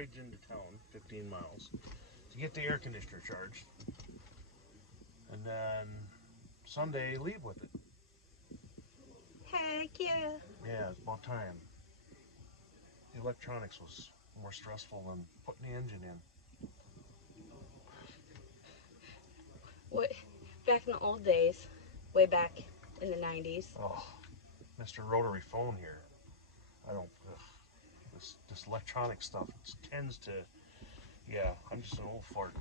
rides into town, 15 miles, to get the air conditioner charged. And then Sunday, leave with it. Heck yeah. Yeah, it's about time. The electronics was more stressful than putting the engine in. What? Back in the old days, way back in the 90s. Oh, Mr. Rotary Phone here. I don't. This electronic stuff tends to. Yeah, I'm just an old fart.